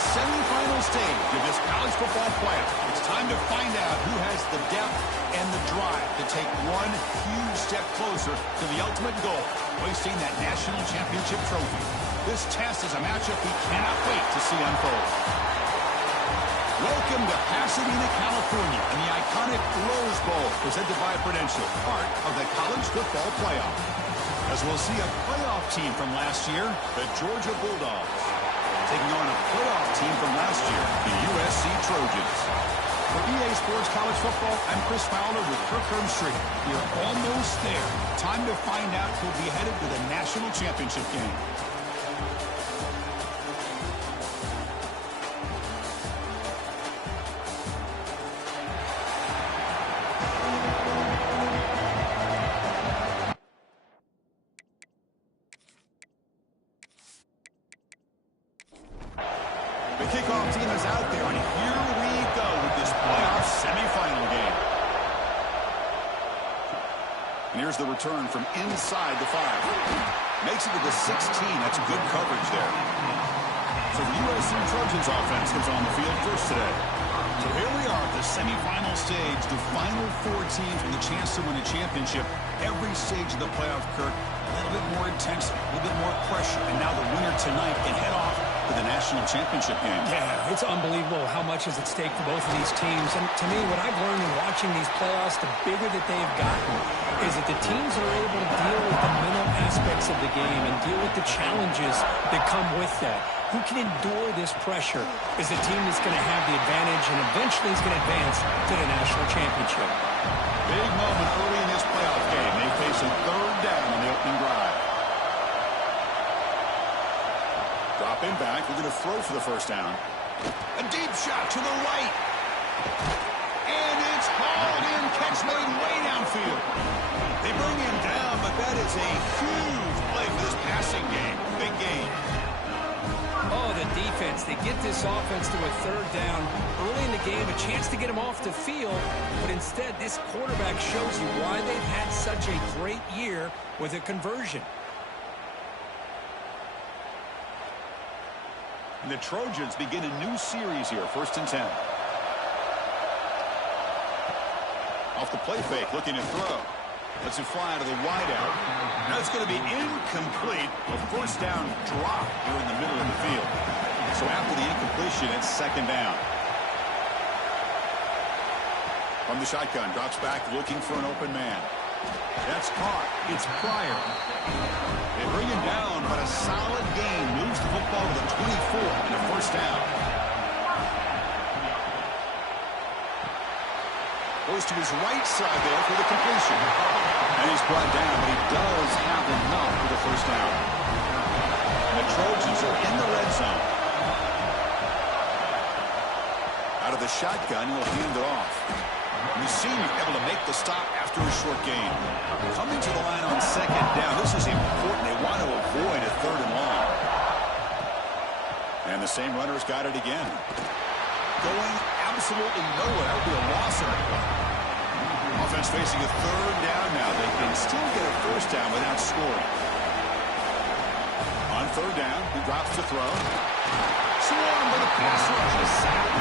the semifinal stage of this college football playoff. It's time to find out who has the depth and the drive to take one huge step closer to the ultimate goal, hoisting that national championship trophy. This test is a matchup we cannot wait to see unfold. Welcome to Pasadena, California, and the iconic Rose Bowl, presented by Prudential, part of the college football playoff. As we'll see a playoff team from last year, the Georgia Bulldogs, taking on a playoff team from last year, the USC Trojans. For EA Sports College Football, I'm Chris Fowler with Kirk Herbstreit. We're almost there. Time to find out who'll be headed to the national championship game. The kickoff team is out there, and here we go with this playoff semifinal game. And here's the return from inside the 5. Makes it to the 16. That's good coverage there. So the USC Trojans offense is on the field first today. So here we are at the semifinal stage, the final 4 teams with a chance to win a championship. Every stage of the playoff, Kirk, a little bit more intense, a little bit more pressure, and now the winner tonight can head off to the national championship game. Yeah, it's unbelievable how much is at stake for both of these teams. And to me, what I've learned in watching these playoffs, the bigger that they've gotten, is that the teams are able to deal with the mental aspects of the game and deal with the challenges that come with that. Who can endure this pressure is the team that's going to have the advantage and eventually is going to advance to the national championship. Big moment early in this playoff game. They face a 3rd down on the opening drive. Dropping back, we're going to throw for the first down. A deep shot to the right. And it's hauled in. Catch made way downfield. They bring him down, but that is a huge play for this passing game. Big game. Oh, the defense. They get this offense to a 3rd down early in the game, a chance to get them off the field, but instead this quarterback shows you why they've had such a great year with a conversion. And the Trojans begin a new series here, 1st and 10. Off the play fake, looking to throw. Lets it fly out of the wideout. That's going to be incomplete. A 1st down drop here in the middle of the field. So after the incompletion, it's 2nd down. From the shotgun, drops back looking for an open man. That's caught. It's Pryor. They bring him down, but a solid gain moves the football to the 24 and a 1st down. Goes to his right side there for the completion. And he's brought down, but he does have enough for the 1st down. And the Trojans are in the red zone. Out of the shotgun, he'll hand it off. And the senior able to make the stop after a short gain. Coming to the line on 2nd down. This is important. They want to avoid a 3rd and long. And the same runner's got it again. Going absolutely nowhere. That would be a loss anyway. Offense facing a 3rd down now. They can still get a 1st down without scoring. On 3rd down, he drops to throw. Swarm with a pass rush. A sack.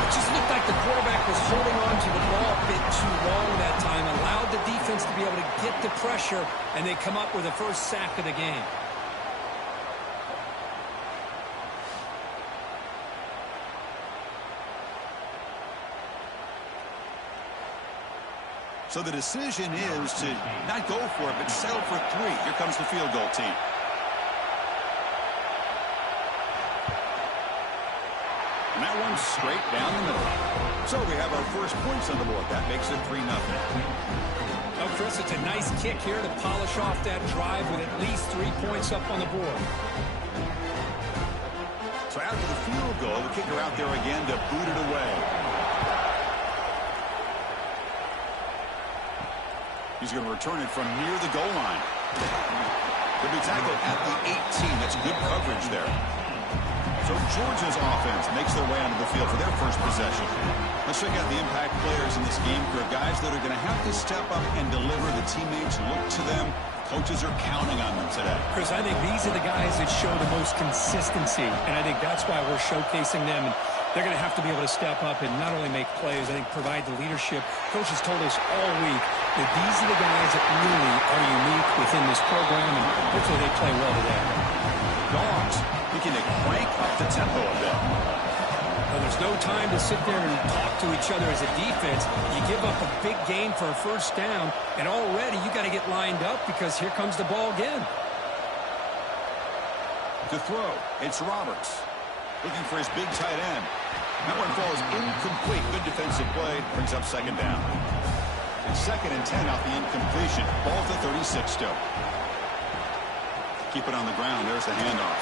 It just looked like the quarterback was holding on to the ball a bit too long that time, allowed the defense to be able to get the pressure, and they come up with the 1st sack of the game. So the decision is to not go for it, but settle for 3. Here comes the field goal team. And that one's straight down the middle. So we have our first points on the board. That makes it 3-0. Oh, Chris, it's a nice kick here to polish off that drive with at least 3 points up on the board. So after the field goal, the kicker out there again to boot it away. He's going to return it from near the goal line. He'll be tackled at the 18. That's good coverage there. So Georgia's offense makes their way onto the field for their first possession. Let's check out the impact players in this game. There are guys that are going to have to step up and deliver. The teammates look to them. coaches are counting on them today. Chris, I think these are the guys that show the most consistency, and I think that's why we're showcasing them. And they're going to have to be able to step up and not only make plays, I think provide the leadership. Coaches told us all week that these are the guys that really are unique within this program, and hopefully they play well today. Dogs beginning to crank up the tempo a bit. Well, there's no time to sit there and talk to each other as a defense. You give up a big gain for a first down, and already you got to get lined up because here comes the ball again. To throw, it's Roberts. Looking for his big tight end. That one falls incomplete. Good defensive play. Brings up second down. It's 2nd and 10 off the incompletion. Ball to 36 still. Keep it on the ground. There's the handoff.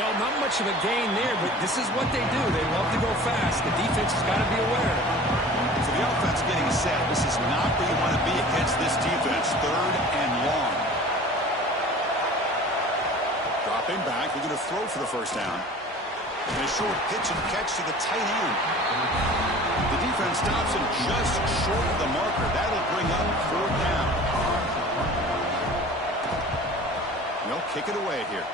Well, not much of a gain there, but this is what they do. They love to go fast. The defense has got to be aware. So the offense getting set. This is not where you want to be against this defense. 3rd and long. Dropping back. We're going to throw for the first down. And a short pitch and catch to the tight end. The defense stops him just short of the marker. That'll bring up 4th down. They'll kick it away here.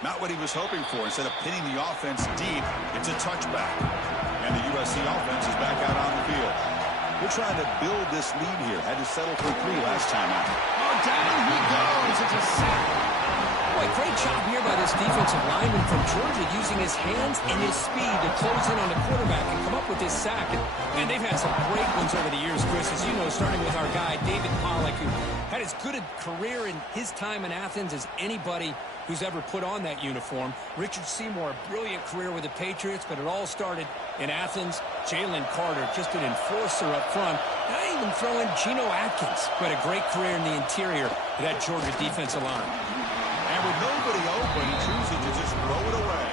Not what he was hoping for. Instead of pinning the offense deep, it's a touchback. And the USC offense is back out on the field. They're trying to build this lead here. Had to settle for 3 last time out. Oh, down he goes. It's a sack. Boy, great job here by this defensive lineman from Georgia using his hands and his speed to close in on the quarterback and come up with this sack. And they've had some great ones over the years, Chris, as you know, starting with our guy, David Pollack, who had as good a career in his time in Athens as anybody who's ever put on that uniform. Richard Seymour, a brilliant career with the Patriots, but it all started in Athens. Jalen Carter, just an enforcer up front. And I even throw in Geno Atkins, who had a great career in the interior of that Georgia defensive line. And with nobody open, choosing to just throw it away.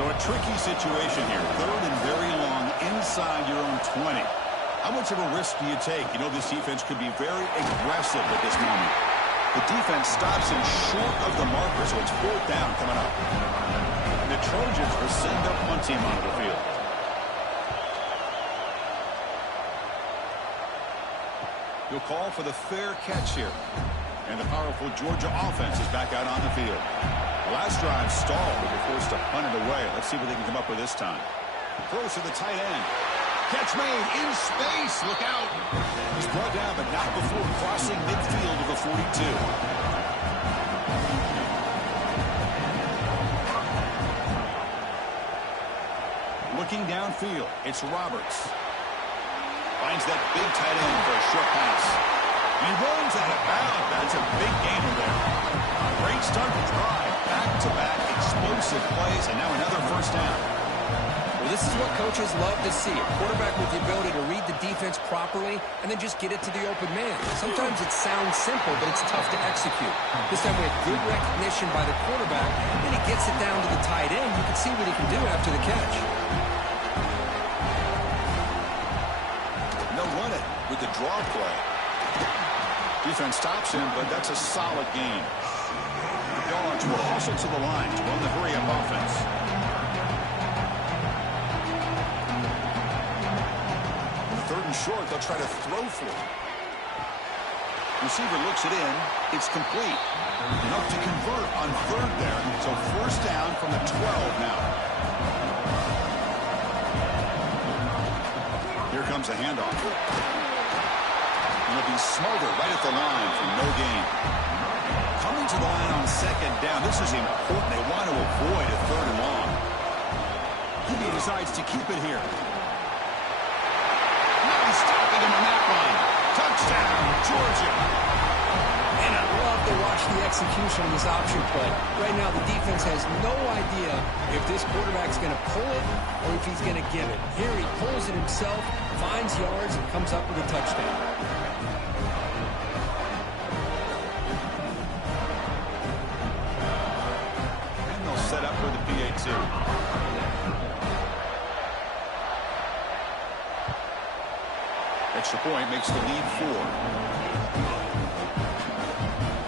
So a tricky situation here. 3rd and very long inside your own 20. How much of a risk do you take? You know this defense could be very aggressive at this moment. The defense stops him short of the marker, so it's 4th down coming up. And the Trojans will send a punt team onto the field. You'll call for the fair catch here. And the powerful Georgia offense is back out on the field. The last drive stalled, but they're forced to punt it away. Let's see what they can come up with this time. Throws to the tight end. Catch made in space. Look out. He's brought down, but not before crossing midfield of the 42. Looking downfield, it's Roberts. Finds that big tight end for a short pass. He runs out of bounds. That's a big gainer there. Great start to drive. Back-to-back explosive plays, and now another first down. Well, this is what coaches love to see. A quarterback with the ability to read the defense properly and then just get it to the open man. Sometimes it sounds simple, but it's tough to execute. This time we had good recognition by the quarterback, and he gets it down to the tight end. You can see what he can do after the catch. They'll run it with the draw play. Defense stops him, but that's a solid gain. The Dogs will hustle to the line to run the hurry-up offense. Third and short, they'll try to throw for it. Receiver looks it in. It's complete. Enough to convert on 3rd there. So first down from the 12 now. Here comes a handoff. And it'll be Smolder right at the line for no gain. Coming to the line on 2nd down. This is important. They want to avoid a 3rd and long. He decides to keep it here. Stopping him on that one. Touchdown, Georgia. And I love to watch the execution of this option play. Right now, the defense has no idea if this quarterback's going to pull it or if he's going to give it. Here he pulls it himself, finds yards, and comes up with a touchdown. And they'll set up for the PA2. Extra point makes the lead 4.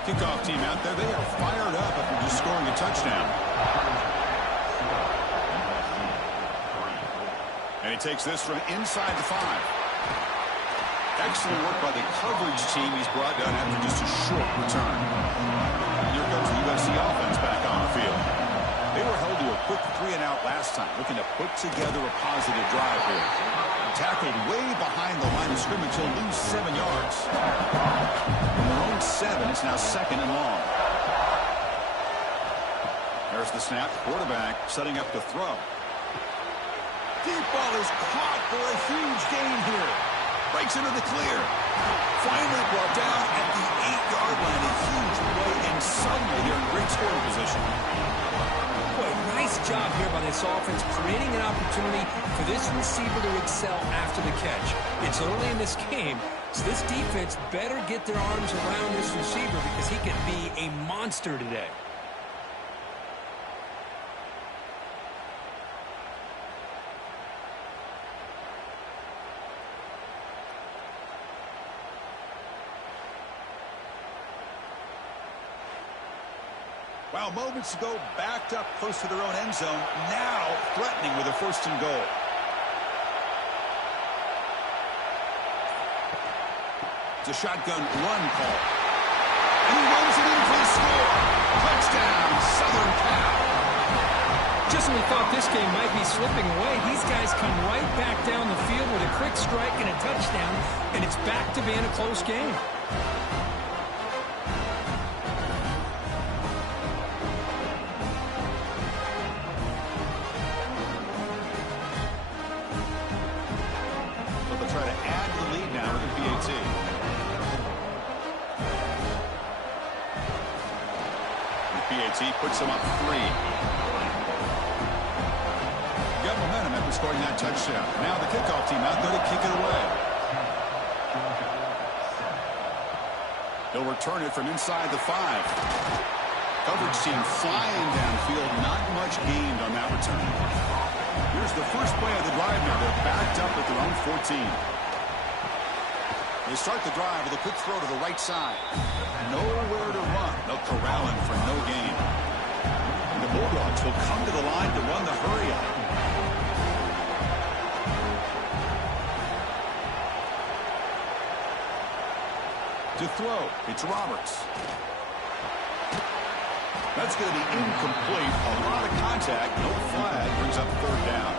Kickoff team out there. They are fired up after just scoring a touchdown. And he takes this from inside the 5. Excellent work by the coverage team. He's brought down after just a short return. Here comes the USC offense back on the field. They were held to a quick 3-and-out last time, looking to put together a positive drive here. Tackled way behind the line of scrimmage. He'll lose 7 yards. From their own 7, it's now 2nd and long. There's the snap. Quarterback setting up to throw. Deep ball is caught for a huge gain here. Breaks into the clear. Finally brought down at the 8-yard line. A huge play, and suddenly they're in great scoring position. Boy, nice job here by this offense, creating an opportunity for this receiver to excel after the catch. It's early in this game, so this defense better get their arms around this receiver because he could be a monster today. Well, moments ago, backed up close to their own end zone. Now threatening with a 1st and goal. It's a shotgun run call. And he runs it in for the score. Touchdown, Southern Cal. Just when we thought this game might be slipping away, these guys come right back down the field with a quick strike and a touchdown, and it's back to being a close game. Puts him up 3. Got momentum after scoring that touchdown. Now the kickoff team out there to kick it away. They'll return it from inside the 5. Coverage team flying downfield. Not much gained on that return. Here's the first play of the drive now. They're backed up at their own 14. They start the drive with a quick throw to the right side. Nowhere to run. They'll corral him for no gain. And the Bulldogs will come to the line to run the hurry-up. To throw, it's Roberts. That's going to be incomplete. A lot of contact. No flag. Brings up 3rd down.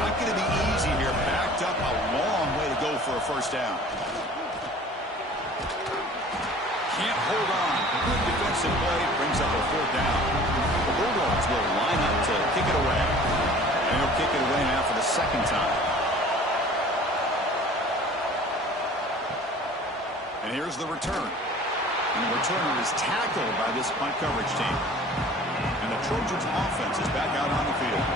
Not going to be easy here. Backed up a long way to go for a 1st down. Can't hold on. Good defensive play. Brings up a 4th down. The Bulldogs will line up to kick it away. And he'll kick it away now for the 2nd time. And here's the return. And the returner is tackled by this punt coverage team. And the Trojans offense is back out on the field.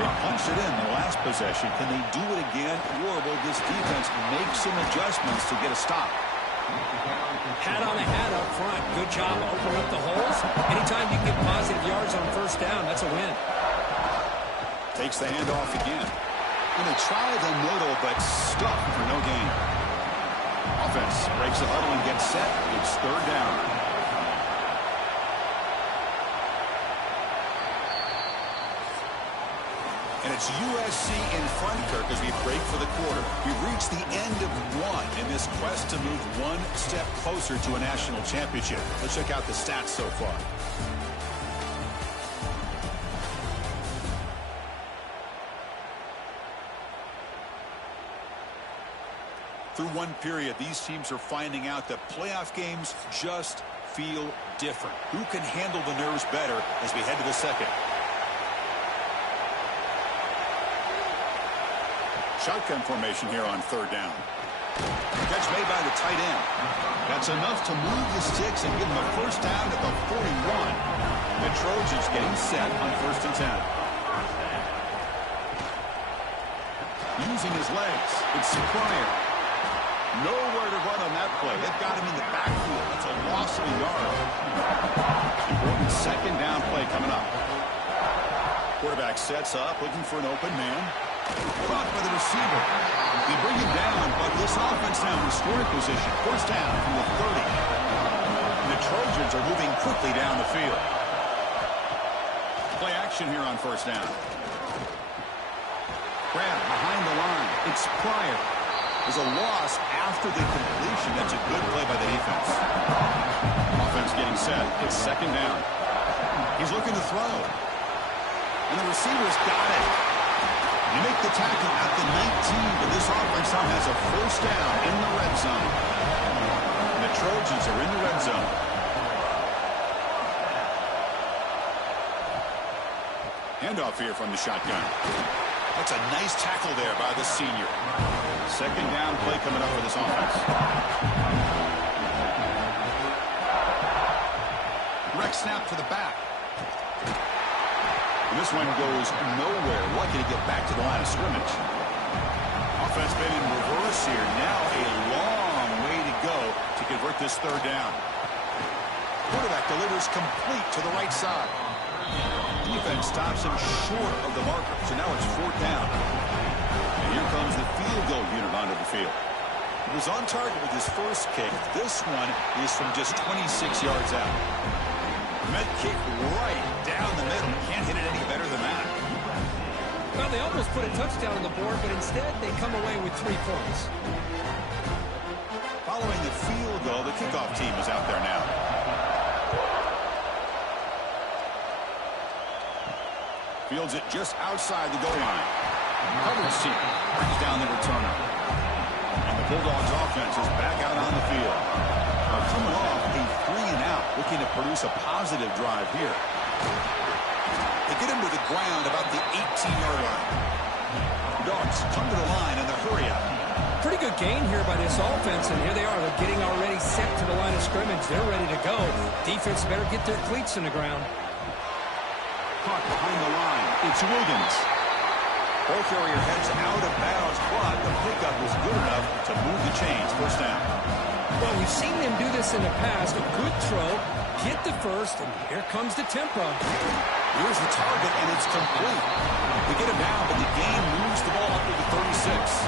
They punched it in the last possession. Can they do it again, or will this defense make some adjustments to get a stop? Hat on the hat up front. Good job opening up the holes. Anytime you get positive yards on 1st down, that's a win. Takes the handoff again. Going to try the middle, but stuck for no gain. Offense breaks the huddle and gets set. It's 3rd down. And it's USC in front, Kirk, as we break for the quarter. We've reached the end of 1 in this quest to move 1 step closer to a national championship. Let's check out the stats so far. Through 1 period, these teams are finding out that playoff games just feel different. Who can handle the nerves better as we head to the 2nd? Shotgun formation here on 3rd down. Catch made by the tight end. That's enough to move the sticks and give them a 1st down at the 41. The Trojans getting set on 1st and 10. Using his legs, it's Pryor. Nowhere to run on that play. They've got him in the backfield. That's a loss of a yard. Important 2nd down play coming up. Quarterback sets up, looking for an open man. Caught by the receiver. They bring him down, but this offense now in scoring position. 1st down from the 30. And the Trojans are moving quickly down the field. Play action here on 1st down. Grab behind the line. It's Pryor. There's a loss after the completion. That's a good play by the defense. Offense getting set. It's second down. He's looking to throw. And the receiver's got it. You make the tackle at the 19, but this offense now has a first down in the red zone. And the Trojans are in the red zone. Handoff here from the shotgun. That's a nice tackle there by the senior. Second down play coming up for this offense. Direct snap to the back. And this one goes nowhere. Lucky to get back to the line of scrimmage. Offense been in reverse here. Now a long way to go to convert this third down. Quarterback delivers complete to the right side. Defense stops him short of the marker. So now it's fourth down. And here comes the field goal unit onto the field. He was on target with his first kick. This one is from just 26 yards out. Met kick right down the middle. Can't hit it any better than that. Well, they almost put a touchdown on the board, but instead they come away with 3 points. Following the field goal, the kickoff team is out there now. Fields it just outside the goal line. Coverage team brings down the returner. And the Bulldogs offense is back out on the field. Coming off a 3-and-out, looking to produce a positive drive here. They get him to the ground about the 18-yard line. Dogs come to the line and they're hurry up. Pretty good gain here by this offense, and here they are. They're getting already set to the line of scrimmage. They're ready to go. Defense better get their cleats in the ground. Caught behind the line. It's Wiggins. Ball carrier heads out of bounds, but the pickup was good enough to move the chains. First down. Well, we've seen them do this in the past. A good throw, get the first, and here comes the tempo. Here's the target, and it's complete. They get him down, but the game moves the ball up to the 36.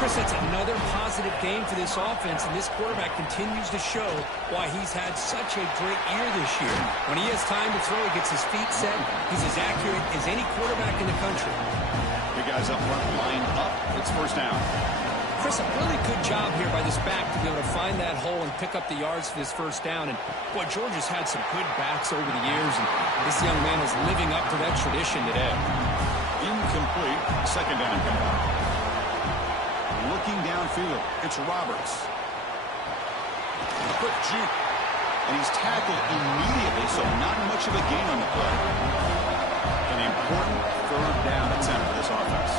Chris, that's another positive game for this offense, and this quarterback continues to show why he's had such a great year this year. When he has time to throw, he gets his feet set. He's as accurate as any quarterback in the country. The guys up front lined up. It's first down. Chris, a really good job here by this back to be able to find that hole and pick up the yards for this first down. And, boy, Georgia's had some good backs over the years, and this young man is living up to that tradition today. Incomplete. Second down coming up. Looking downfield, it's Roberts. Quick juke. And he's tackled immediately, so not much of a gain on the play. An important third down attempt for this offense.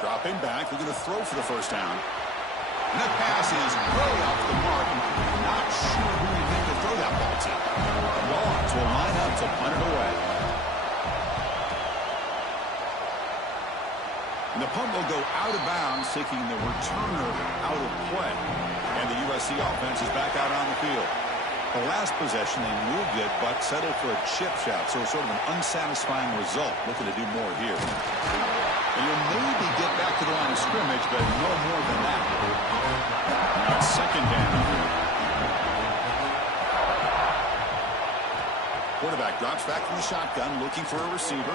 Dropping back, they're going to throw for the first down. And that pass is way off the mark. Not sure who he meant to throw that ball to. Dogs will line up to punt it away. And the punt will go out of bounds, taking the returner out of play. And the USC offense is back out on the field. The last possession, they moved it, but settled for a chip shot. So sort of an unsatisfying result. Looking to do more here. And you'll maybe get back to the line of scrimmage, but no more than that. Now it's second down. Quarterback drops back from the shotgun, looking for a receiver.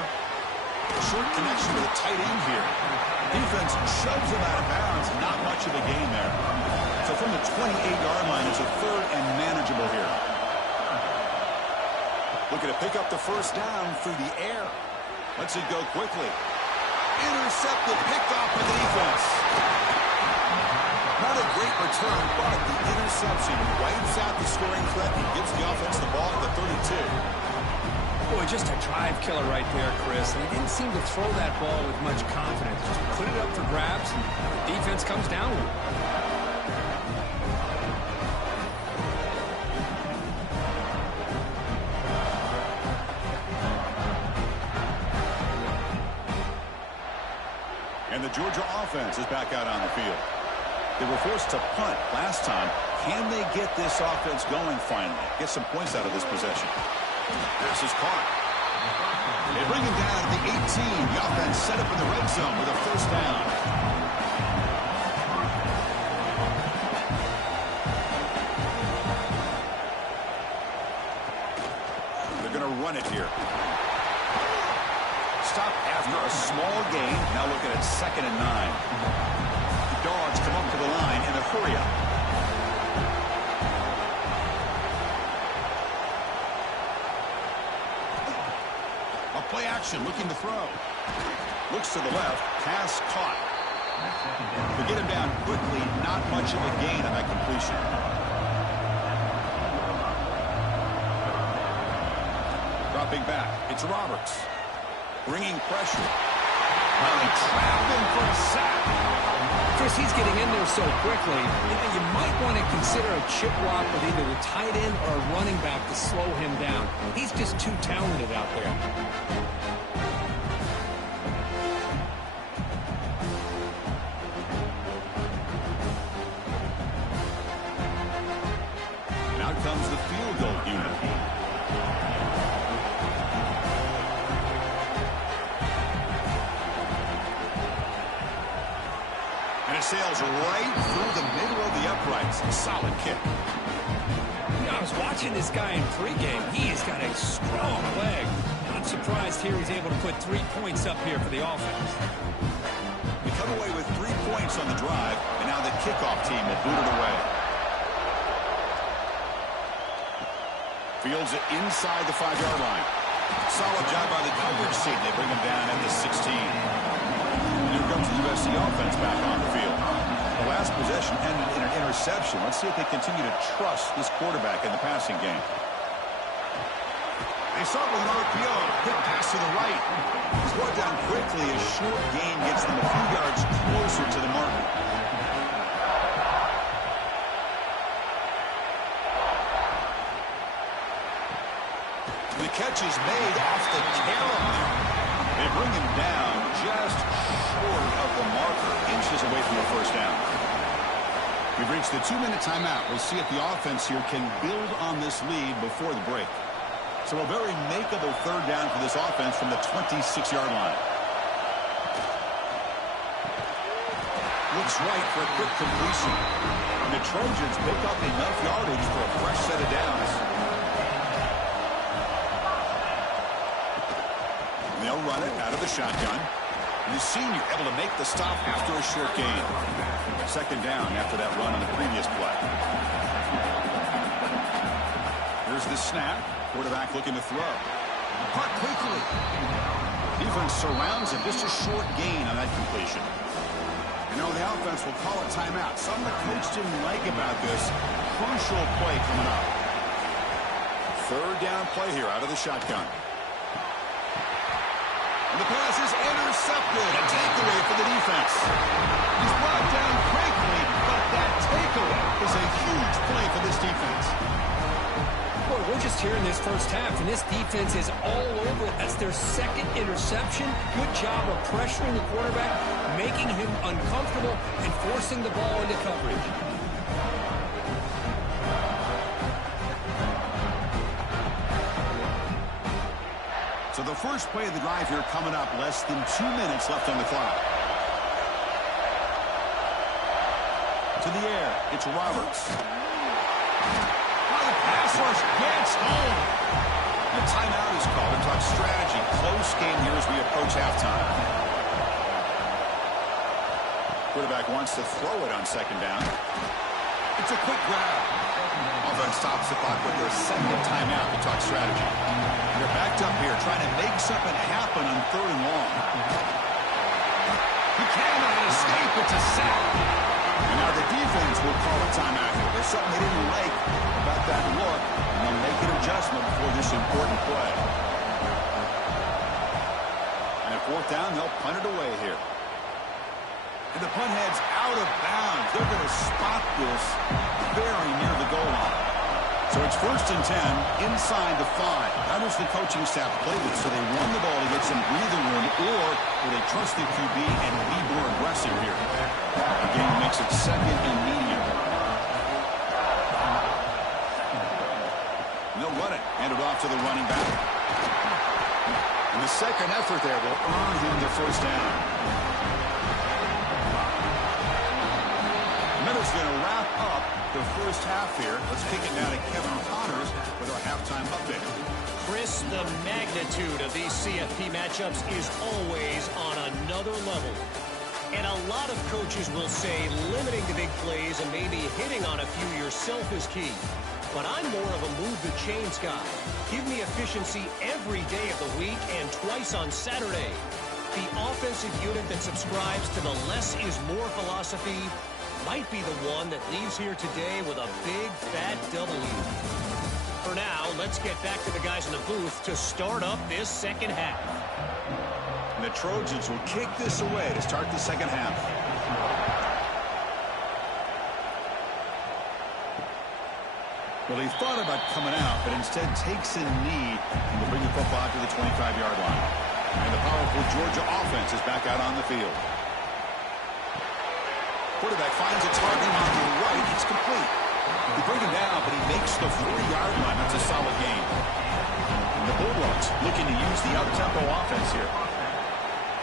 Short connection to the tight end here. Defense shoves him out of bounds. Not much of a gain there. So from the 28-yard line, it's a third and manageable here. Looking to pick up the first down through the air. Lets it go quickly. Intercepted, picked off by the defense. Not a great return, but the interception wipes out the scoring threat and gives the offense the ball at the 32. Boy, just a drive killer right there, Chris. And he didn't seem to throw that ball with much confidence. Just put it up for grabs, and the defense comes down with it. And the Georgia offense is back out on the field. They were forced to punt last time. Can they get this offense going finally? Get some points out of this possession. Pass is caught. They bring him down at the 18. The offense set up in the red zone with a first down. They're going to run it here. Stop after a small gain. Now looking at 2nd and 9. The Dogs come up to the line in a hurry-up. A play action, looking to throw. Looks to the left, pass caught. To get him down quickly, not much of a gain on that completion. Dropping back, it's Roberts. Bringing pressure. Well, they trapped him for a sack. Chris, he's getting in there so quickly. You might want to consider a chip block with either the tight end or a running back to slow him down. He's just too talented out there. And out comes the field goal unit. Sails right through the middle of the uprights. Solid kick. I was watching this guy in pregame. He has got a strong leg. Not surprised here he's able to put 3 points up here for the offense. We come away with 3 points on the drive, and now the kickoff team will boot it away. Fields it inside the 5-yard line. Solid job by the coverage team. They bring him down at the 16. Here comes the USC offense back on the field. The last possession ended in an interception. Let's see if they continue to trust this quarterback in the passing game. They start with an RPO. Quick pass to the right. He's brought down quickly. A short gain gets them a few yards closer to the marker. The catch is made off the carry. They bring him down just short of the marker, inches away from the first down. We've reached the 2-minute timeout. We'll see if the offense here can build on this lead before the break. So a very makeable 3rd down for this offense from the 26-yard line. Looks right for a quick completion. And the Trojans pick up enough yardage for a fresh set of downs. They'll run it out of the shotgun. And the senior able to make the stop after a short gain. 2nd down after that run on the previous play. Here's the snap. Quarterback looking to throw. Caught quickly. Defense surrounds him. Just a short gain on that completion. You know, the offense will call a timeout. Something the coach didn't like about this. Crucial play coming up. 3rd down play here out of the shotgun. And the pass is intercepted. A takeaway for the defense. He's brought down quickly, but that takeaway is a huge play for this defense. Boy, we're just here in this first half, and this defense is all over. That's their 2nd interception. Good job of pressuring the quarterback, making him uncomfortable, and forcing the ball into coverage. So the first play of the drive here coming up, less than 2 minutes left on the clock. To the air, it's Roberts. Oh, the pass rush gets home. The timeout is called to talk strategy. Close game here as we approach halftime. Quarterback wants to throw it on 2nd down. It's a quick grab. Offense stops the clock with their 2nd timeout to talk strategy. They're backed up here trying to make something happen on 3rd and long. He cannot escape. It's a sack. And now the defense will call a timeout. There's something they didn't like about that look, and they'll make an adjustment for this important play. And at 4th down, they'll punt it away here. And the punt heads out of bounds. They're going to spot this very near the goal line. So it's 1st and 10 inside the 5. How does the coaching staff play this? So they run the ball to get some breathing room, or will they trust the QB and be more aggressive here? The game makes it 2nd and medium. And they'll run it. Hand it off to the running back. And the 2nd effort there will earn him the 1st down. Miller's going to wrap up the first half here. Let's kick it now to Kevin Connors with our halftime update. Chris, the magnitude of these CFP matchups is always on another level. And a lot of coaches will say limiting the big plays and maybe hitting on a few yourself is key. But I'm more of a move the chains guy. Give me efficiency every day of the week and twice on Saturday. The offensive unit that subscribes to the less is more philosophy might be the one that leaves here today with a big, fat W. For now, let's get back to the guys in the booth to start up this second half. And the Trojans will kick this away to start the second half. Well, he thought about coming out, but instead takes a knee and will bring the football out to the 25-yard line. And the powerful Georgia offense is back out on the field. Quarterback finds a target on the right. It's complete. They bring him down, but he makes the 40-yard line. That's a solid gain. And the Bulldogs looking to use the up-tempo offense here.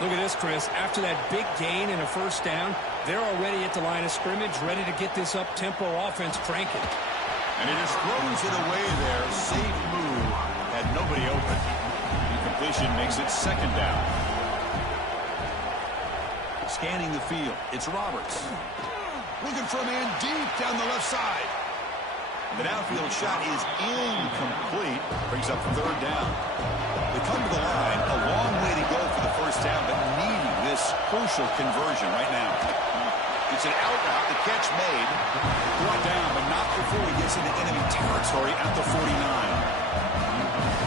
Look at this, Chris. After that big gain and a first down, they're already at the line of scrimmage, ready to get this up-tempo offense cranking. And he just throws it away there. Safe move. Had nobody open. Incompletion makes it second down. Scanning the field. It's Roberts. Looking for a man deep down the left side. The downfield shot is incomplete. Brings up third down. They come to the line. A long way to go for the first down, but needing this crucial conversion right now. It's an out route. The catch made. Brought down, but not before he gets into enemy territory at the 49.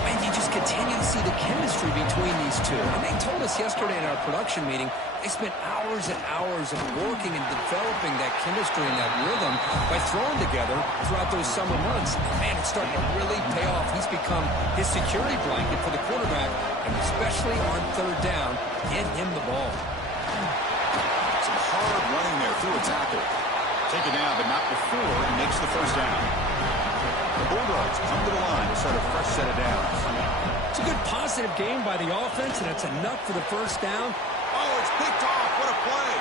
And you just continue to see the chemistry between these two. And they told us yesterday in our production meeting, they spent hours and hours of working and developing that chemistry and that rhythm by throwing together throughout those summer months. Man, it's starting to really pay off. He's become his security blanket for the quarterback, and especially on third down, get him the ball. Some hard running there through a tackle. Take it down, but not before he makes the first down. The Bulldogs come to the line to start a fresh set of downs. It's a good positive game by the offense, and it's enough for the first down. Oh, it's picked off. What a play.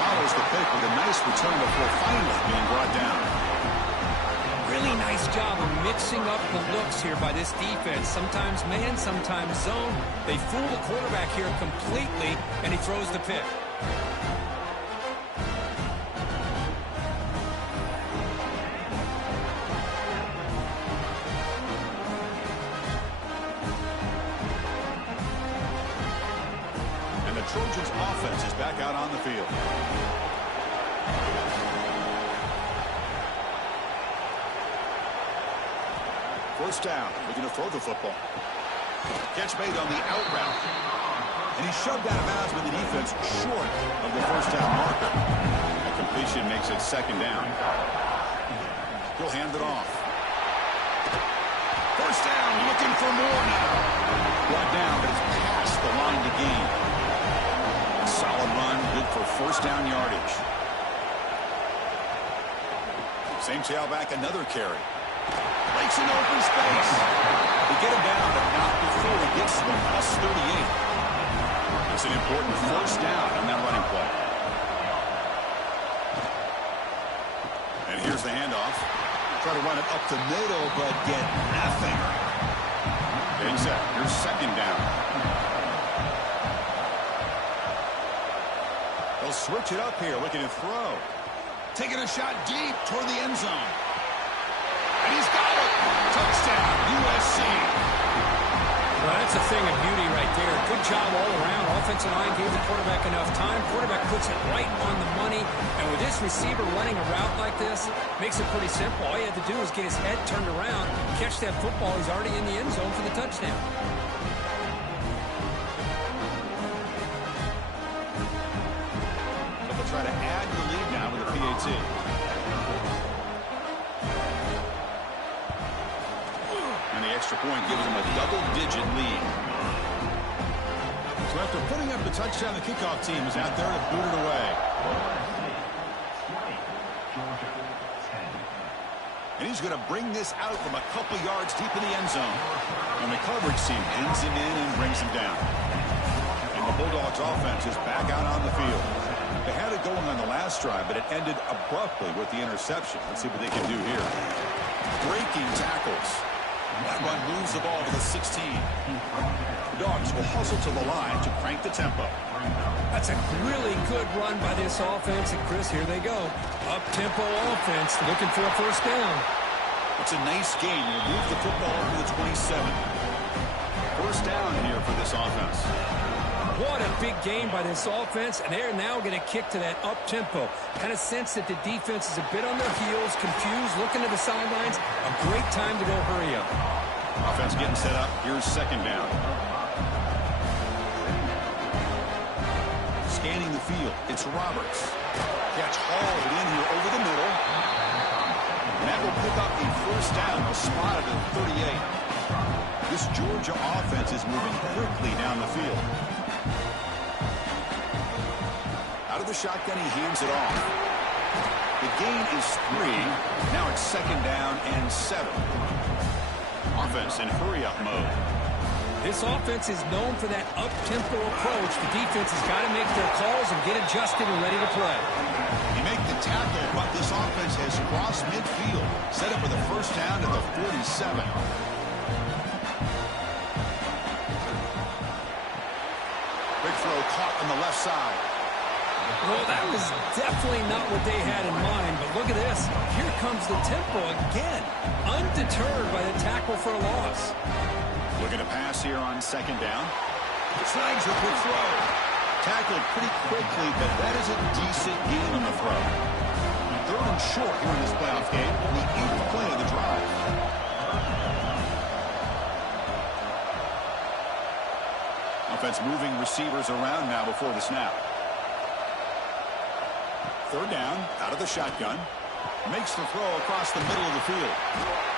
Follows the pick with a nice return before finally being brought down. Really nice job of mixing up the looks here by this defense. Sometimes man, sometimes zone. They fool the quarterback here completely, and he throws the pick. Trojans offense is back out on the field. First down. Looking to throw the football. Catch made on the out route. And he's shoved out of bounds with the defense short of the first down marker. A completion makes it second down. He'll hand it off. First down. Looking for more now. Brought down, but it's past the line to gain. Solid run, good for first down yardage. Same tailback, another carry. Breaks in open space. They get him down, but not before he gets to the plus 38. It's an important first down on that running play. And here's the handoff. Try to run it up the middle, but get nothing. Getting set. Here's second down. They'll switch it up here, looking to throw. Taking a shot deep toward the end zone. And he's got it. Touchdown, USC. Well, that's a thing of beauty right there. Good job all around. Offensive line gave the quarterback enough time. Quarterback puts it right on the money. And with this receiver running a route like this, makes it pretty simple. All you have to do is get his head turned around, catch that football. He's already in the end zone for the touchdown. Try to add to the lead now with a PAT. And the extra point gives them a double-digit lead. So after putting up the touchdown, the kickoff team is out there to boot it away. And he's going to bring this out from a couple yards deep in the end zone. And the coverage team pins him in and brings him down. And the Bulldogs offense is back out on the field. They had it going on the last drive, but it ended abruptly with the interception. Let's see what they can do here. Breaking tackles. That run moves the ball to the 16. Dogs will hustle to the line to crank the tempo. That's a really good run by this offense. And, Chris, here they go. Up-tempo offense looking for a first down. It's a nice gain. We'll move the football over to the 27. First down here for this offense. What a big game by this offense, and they're now going to kick to that up-tempo. Kind of sense that the defense is a bit on their heels, confused, looking to the sidelines. A great time to go hurry up. Offense getting set up. Here's second down. Scanning the field. It's Roberts. Catch hauled in here over the middle. And that will pick up a first down. A spot at the 38. This Georgia offense is moving quickly down the field. Out of the shotgun, he hands it off. The gain is 3. Now it's second down and 7. Offense in hurry-up mode. This offense is known for that up-tempo approach. The defense has got to make their calls and get adjusted and ready to play. You make the tackle, but this offense has crossed midfield. Set up with a first down at the 47. Big throw caught on the left side. Well, that was definitely not what they had in mind, but look at this. Here comes the tempo again, undeterred by the tackle for a loss. Looking to pass here on second down. Snags a quick throw. Tackled pretty quickly, but that is a decent gain on the throw. Third and short here in this playoff game, the 8th play of the drive. Offense moving receivers around now before the snap. Third down, out of the shotgun. Makes the throw across the middle of the field.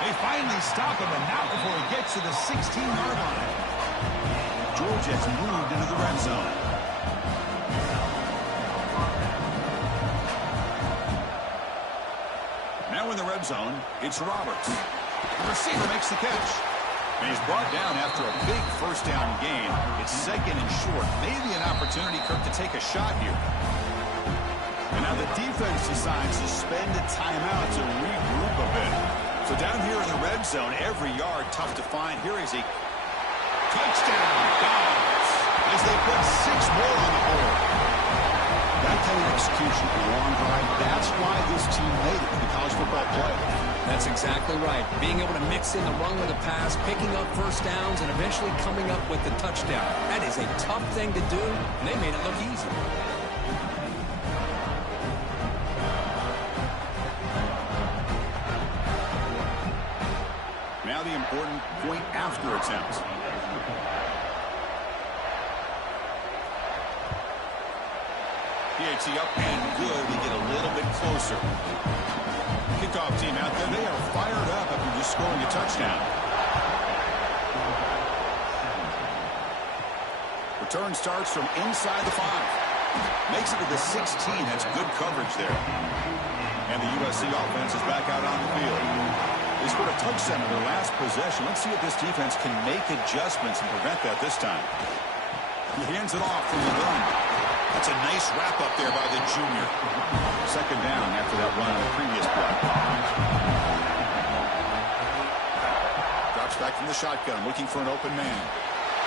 They finally stop him, and not before he gets to the 16-yard line. Georgia has moved into the red zone. Now in the red zone, it's Roberts. The receiver makes the catch. And he's brought down after a big first down gain. It's second and short. Maybe an opportunity, Kirk, to take a shot here. And now the defense decides to spend a timeout to regroup a bit. So down here in the red zone, every yard tough to find. Here is a touchdown. Dogs, as they put 6 more on the board. That kind of execution in a long drive, that's why this team made it to the college football playoff. That's exactly right. Being able to mix in the run with the pass, picking up first downs, and eventually coming up with the touchdown. That is a tough thing to do, and they made it look easy. Now the important point after attempt. PAT up and good. We get a little bit closer. Kickoff team out there. They are fired up after just scoring a touchdown. Return starts from inside the 5. Makes it to the 16. That's good coverage there. And the USC offense is back out on the field. They scored a touchdown in their last possession. Let's see if this defense can make adjustments and prevent that this time. He hands it off from the gun. That's a nice wrap-up there by the junior. Second down after that run on the previous play. Drops back from the shotgun, looking for an open man.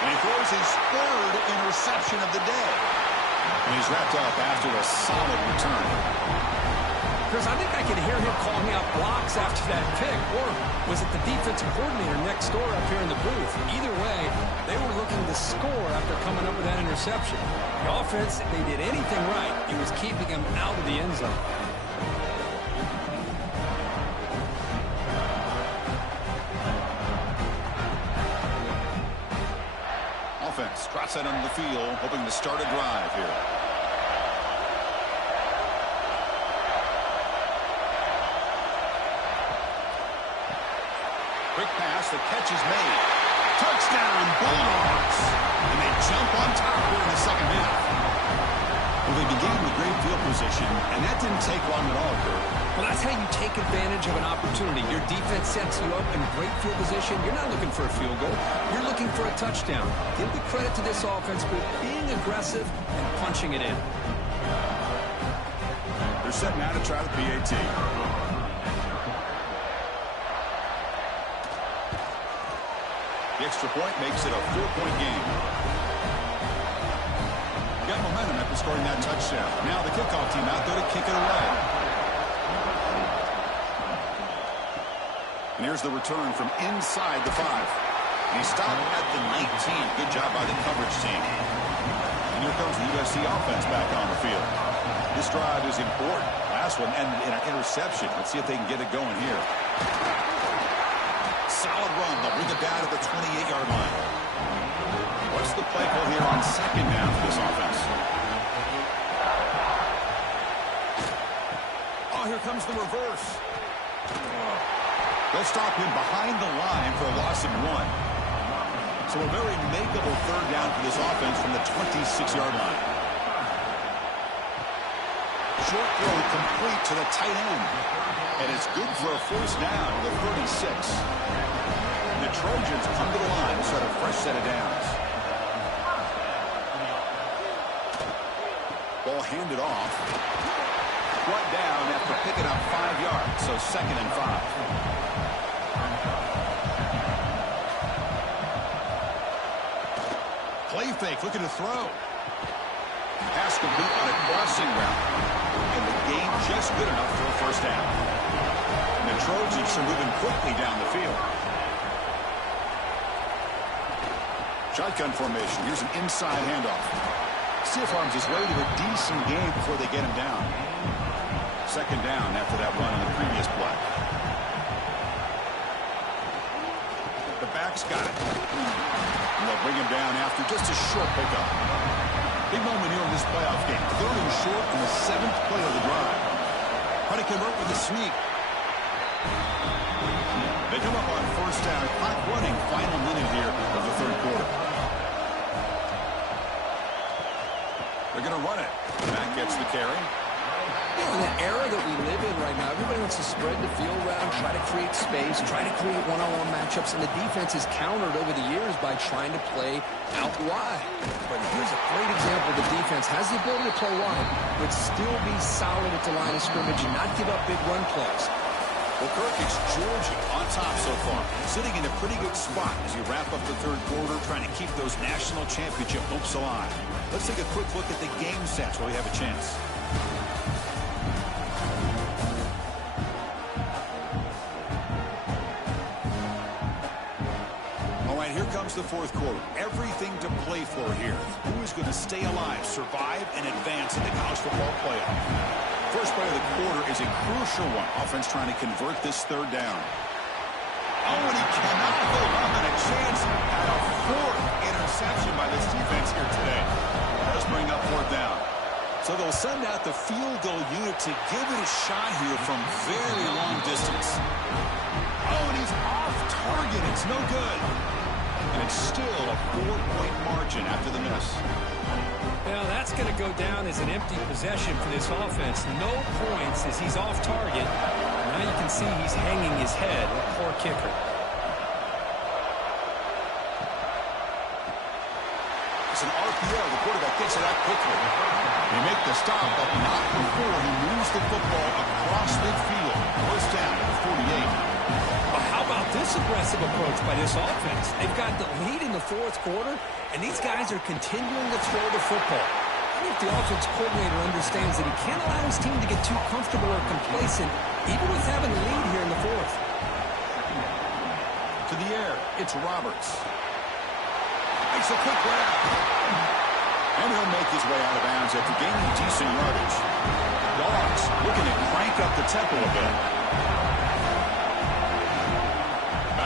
And he throws his 3rd interception of the day. And he's wrapped up after a solid return. Chris, I think I can hear him calling out blocks after that pick, or was it the defensive coordinator next door up here in the booth? Either way, they were looking to score after coming up with that interception. The offense, if they did anything right, it was keeping him out of the end zone. Offense trots that onto the field, hoping to start a drive here. Quick pass, the catch is made. Touchdown, Bulldogs! And they jump on top here in the second half. Well, they began with great field position, and that didn't take long at all, Kurt. Well, that's how you take advantage of an opportunity. Your defense sets you up in great field position. You're not looking for a field goal. You're looking for a touchdown. Give the credit to this offense for being aggressive and punching it in. They're setting out to try the PAT. The extra point makes it a 4-point game. Got momentum after scoring that touchdown. Now the kickoff team out there to kick it away. And here's the return from inside the 5. And he stopped at the 19. Good job by the coverage team. And here comes the USC offense back on the field. This drive is important. Last one ended in an interception. Let's see if they can get it going here. Solid run. They'll bring it down to the 28-yard line. What's the play call here on second down for this offense? Oh, here comes the reverse. They'll stop him behind the line for a loss of 1. So a very makeable third down for this offense from the 26-yard line. Short throw complete to the tight end. And it's good for a first down to the 36. And the Trojans come to the line to start a fresh set of downs. Ball handed off. Brought down after picking up 5 yards, so 2nd and 5. Play fake, looking to throw. Pass complete on a crossing route. And the game just good enough for a first down. And the Trojans are moving quickly down the field. Shotgun formation. Here's an inside handoff. Stiff arms his way to a decent game before they get him down. 2nd down after that run on the previous play. The back's got it. And they'll bring him down after just a short pickup. Big moment here in this playoff game. 3rd and short in the 7th play of the drive. Trying to convert with a sneak. They come up on first down. Clock running. Final minute here of the 3rd quarter. They're going to run it. Matt gets the carry. In the era that we live in right now, everybody wants to spread the field around, try to create space, try to create one-on-one matchups, and the defense is countered over the years by trying to play out wide. But here's a great example. The defense has the ability to play wide, but still be solid at the line of scrimmage and not give up big run plays. Well, Kirk, it's Georgia on top so far, sitting in a pretty good spot as you wrap up the 3rd quarter, trying to keep those national championship hopes alive. Let's take a quick look at the game stats while we have a chance. Here comes the 4th quarter. Everything to play for here. Who is going to stay alive, survive, and advance in the college football playoff? First play of the quarter is a crucial one. Offense trying to convert this 3rd down. Oh, and he cannot hold on a chance at a 4th interception by this defense here today. Let's bring up 4th down. So they'll send out the field goal unit to give it a shot here from very long distance. Oh, and he's off target. It's no good. And it's still a 4-point margin after the miss. Well, that's going to go down as an empty possession for this offense. No points as he's off target. Now you can see he's hanging his head. Poor kicker. It's an RPO. The quarterback gets it out quickly. They make the stop, but not before he moves the football across midfield. First down at the 48. How about this aggressive approach by this offense? They've got the lead in the 4th quarter, and these guys are continuing to throw the football. I think the offense coordinator understands that he can't allow his team to get too comfortable or complacent, even with having the lead here in the 4th. To the air, it's Roberts. Makes a quick grab. And he'll make his way out of bounds after gaining decent yardage. Dogs looking to crank up the tempo a bit.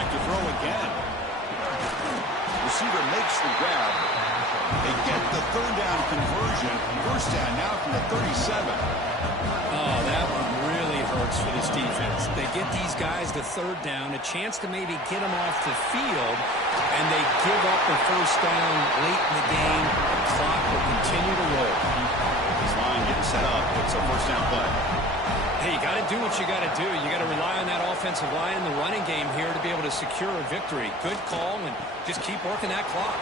To throw again. Receiver makes the grab. They get the 3rd down conversion. First down now from the 37. Oh, that one really hurts for this defense. They get these guys to 3rd down, a chance to maybe get them off the field, and they give up the first down late in the game. The clock will continue to roll. This line getting set up. It's a first down play. Hey, you got to do what you got to do. You got to rely on that offensive line in the running game here to be able to secure a victory. Good call, and just keep working that clock.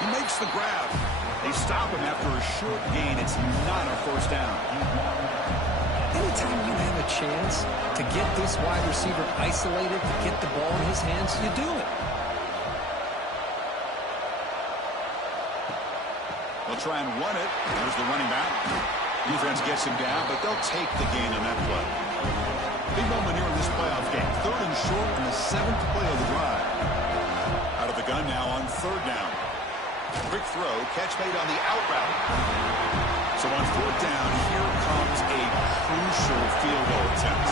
He makes the grab. They stop him after a short gain. It's not a first down. Anytime you have a chance to get this wide receiver isolated, to get the ball in his hands, you do it. They'll try and run it. There's the running back. Defense gets him down, but they'll take the gain on that play. Big moment here in this playoff game. 3rd and short in the 7th play of the drive. Out of the gun now on 3rd down. Quick throw, catch made on the out route. So on 4th down, here comes a crucial field goal attempt.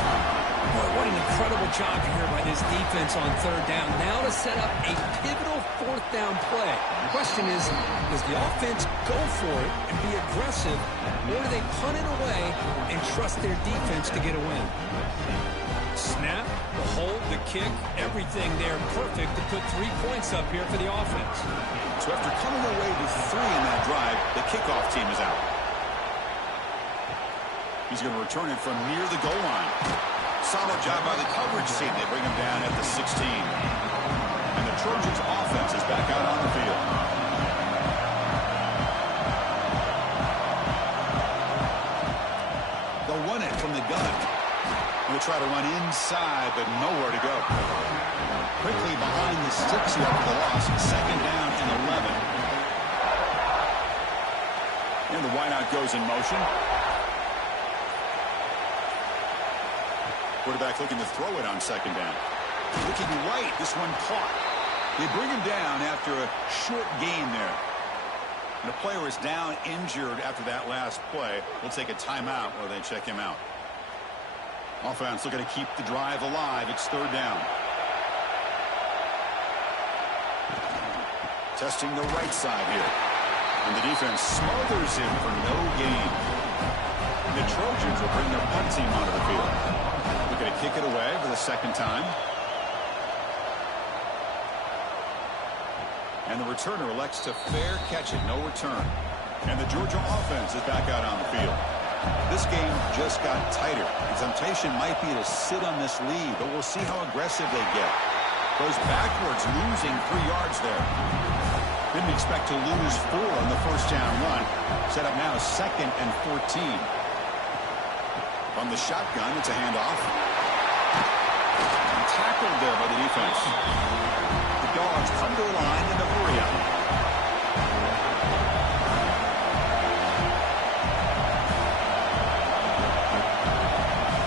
Boy, what an incredible job here by this defense on 3rd down. Now to set up a pivotal 4th down play. The question is, does the offense go for it and be aggressive, or do they punt it away and trust their defense to get a win? Snap, the hold, the kick, everything there perfect to put 3 points up here for the offense. So after coming away with 3 in that drive, the kickoff team is out. He's going to return it from near the goal line. Solid job by the coverage team. They bring him down at the 16. And the Trojans offense is back out on the field. They'll run it from the gun. They'll try to run inside, but nowhere to go. Quickly behind the sticks here for the loss. 2nd down and 11. And the wideout goes in motion. Quarterback looking to throw it on 2nd down. Looking right. This one caught. They bring him down after a short gain there. And the player is down injured after that last play. We'll take a timeout while they check him out. Offense looking to keep the drive alive. It's 3rd down. Testing the right side here. And the defense smothers him for no gain. And the Trojans will bring their punt team onto the field. Looking to kick it away for the 2nd time. And the returner elects to fair catch it. No return. And the Georgia offense is back out on the field. This game just got tighter. The temptation might be to sit on this lead, but we'll see how aggressive they get. Goes backwards, losing 3 yards there. Didn't expect to lose 4 on the 1st down run. Set up now 2nd and 14. From the shotgun, it's a handoff. Tackled there by the defense. The Dogs come to the line in the hurry up.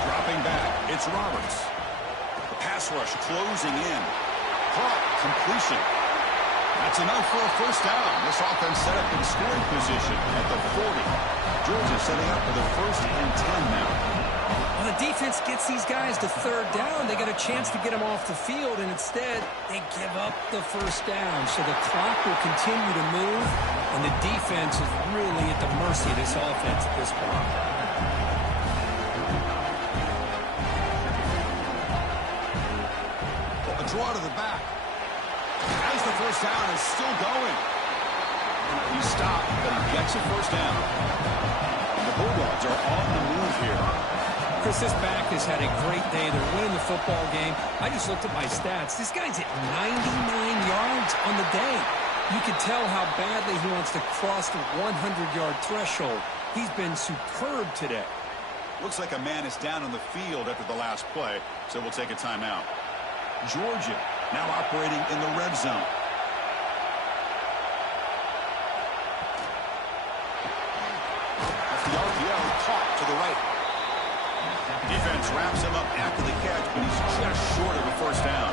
Dropping back, it's Roberts. The pass rush closing in. Caught, completion. That's enough for a 1st down. This offense set up in scoring position at the 40. Georgia setting up for the 1st and 10 now. Well, the defense gets these guys to 3rd down. They got a chance to get them off the field, and instead they give up the 1st down. So the clock will continue to move, and the defense is really at the mercy of this offense at this point. A draw to the back. As the 1st down is still going. He stopped, but he gets a 1st down. And the Bulldogs are on the move here. Chris, this back has had a great day. They're winning the football game. I just looked at my stats. This guy's at 99 yards on the day. You can tell how badly he wants to cross the 100-yard threshold. He's been superb today. Looks like a man is down on the field after the last play, so we'll take a timeout. Georgia now operating in the red zone. That's the RPO caught to the right. Defense wraps him up after the catch, but he's just short of a 1st down.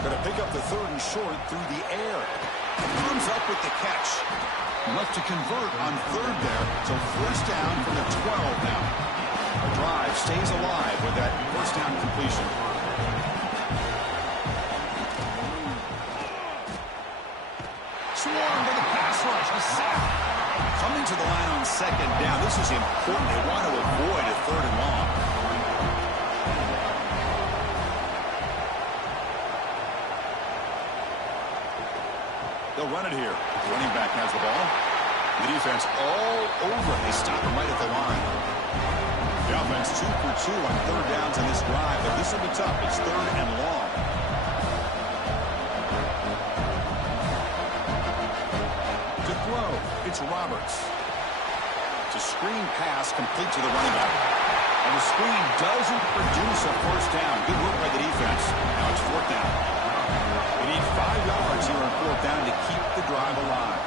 Going to pick up the 3rd and short through the air. Comes up with the catch. Enough to convert on 3rd there, so 1st down from the 12 now. The drive stays alive with that 1st down completion. Swarmed by the pass rush. A sack. Coming to the line on 2nd down. This is important. They want to avoid a 3rd and long. They'll run it here. The running back has the ball. The defense all over it. They stop him right at the line. The offense 2 for 2 on 3rd downs in this drive, but this will be tough. It's 3rd and long. To throw, it's Roberts. It's a screen pass complete to the running back. And the screen doesn't produce a 1st down. Good work by the defense. Now it's 4th down. here on fourth down to keep the drive alive.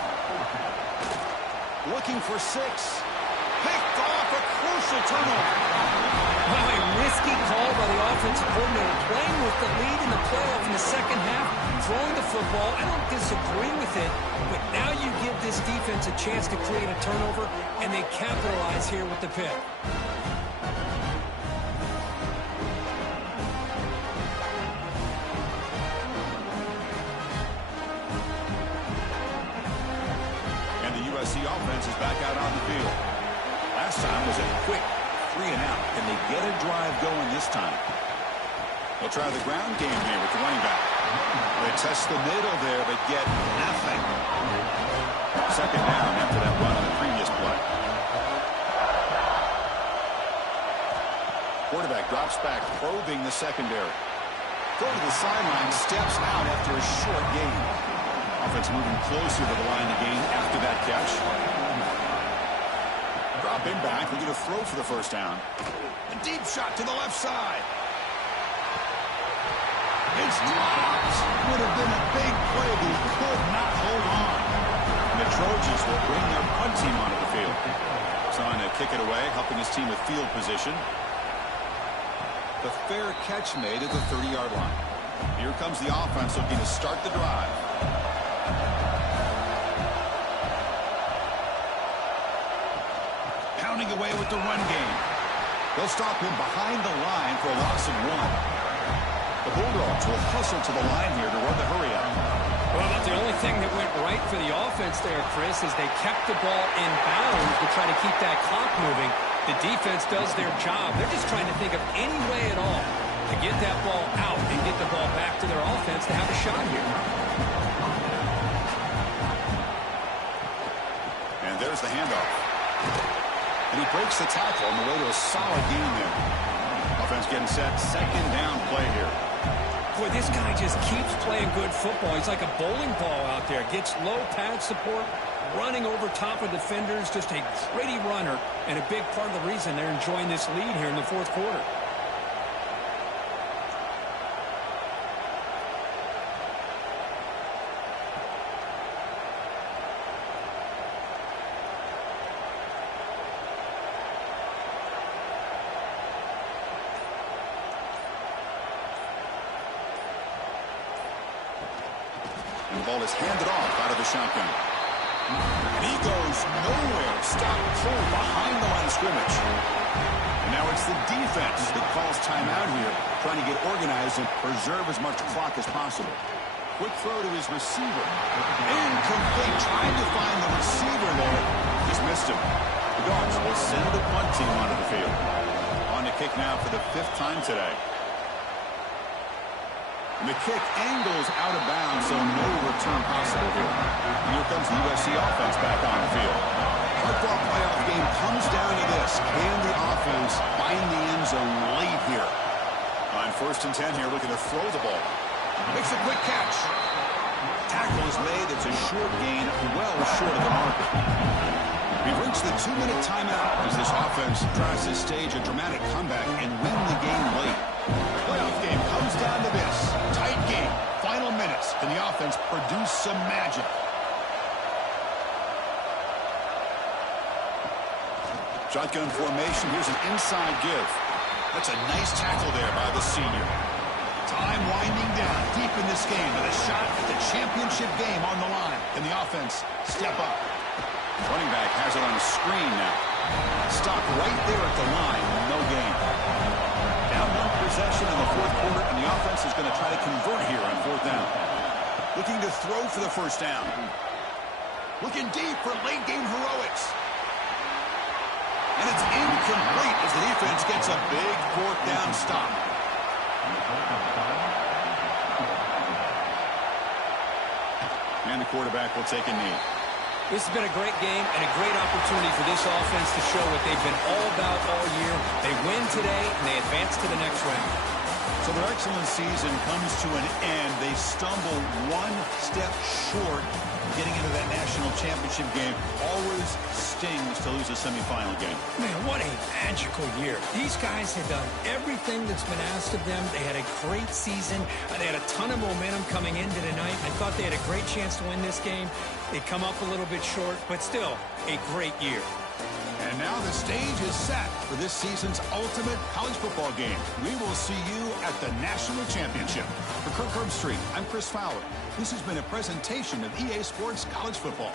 Looking for 6. Picked off, a crucial turnover. Well, a risky call by the offensive coordinator, playing with the lead in the playoff in the second half, throwing the football. I don't disagree with it, but now you give this defense a chance to create a turnover, and they capitalize here with the pick. And the USC offense is back out on the field. Last time was a quick 3 and out. Can they get a drive going this time? They'll try the ground game here with the running back. They test the middle there, but get nothing. Second down after that run on the previous play. Quarterback drops back, probing the secondary. Throw to the sideline, steps out after a short gain. Offense moving closer to the line of gain after that catch. Dropping back, looking to throw for the first down. A deep shot to the left side. It's dropped. Would have been a big play, but he could not hold on. And the Trojans will bring their punt team onto the field. Trying to kick it away, helping his team with field position. The fair catch made at the 30-yard line. Here comes the offense looking to start the drive. Pounding away with the run game. They'll stop him behind the line for a loss of 1. The Bulldogs will hustle to the line here to run the hurry-up. Well, the only thing that went right for the offense there, Chris, is they kept the ball in bounds to try to keep that clock moving. The defense does their job. They're just trying to think of any way at all to get that ball out and get the ball back to their offense to have a shot here. And there's the handoff. And he breaks the tackle on the way to a solid gain there. Offense getting set. Second down play here. Boy, this guy just keeps playing good football. He's like a bowling ball out there. Gets low pad support, running over top of defenders. Just a gritty runner, and a big part of the reason they're enjoying this lead here in the fourth quarter. And the ball is handed off out of the shotgun. And he goes nowhere. Stop cold behind the line of scrimmage. And now it's the defense that calls timeout here, trying to get organized and preserve as much clock as possible. Quick throw to his receiver. Incomplete. Trying to find the receiver there. Just missed him. The Dogs will send the punt team onto the field. On to kick now for the 5th time today. And the kick angles out of bounds, so no return possible here. Here comes the USC offense back on the field. Hard-fought playoff game comes down to this. Can the offense find the end zone late here? On 1st and 10 here, looking to throw the ball. Makes a quick catch. Tackle is made. It's a short gain, well short of the marker. We've reached the 2-minute timeout as this offense tries to stage a dramatic comeback and win the game late. Playoff game comes down to this. Tight game. Final minutes. Can the offense produce some magic? Shotgun formation. Here's an inside give. That's a nice tackle there by the senior. Time winding down deep in this game with a shot at the championship game on the line. Can the offense step up? Running back has it on a screen now. Stop right there at the line. No gain. Down 1 possession in the 4th quarter, and the offense is going to try to convert here on 4th down. Looking to throw for the first down. Looking deep for late game heroics. And it's incomplete as the defense gets a big 4th down stop. And the quarterback will take a knee. This has been a great game and a great opportunity for this offense to show what they've been all about all year. They win today, and they advance to the next round. So their excellent season comes to an end. They stumble one step short of getting into that national championship game. Always stings to lose a semifinal game. Man, what a magical year. These guys had done everything that's been asked of them. They had a great season. They had a ton of momentum coming into tonight. I thought they had a great chance to win this game. They come up a little bit short, but still a great year. And now the stage is set for this season's ultimate college football game. We will see you at the National Championship. For Kirk Herbstreit, I'm Chris Fowler. This has been a presentation of EA Sports College Football.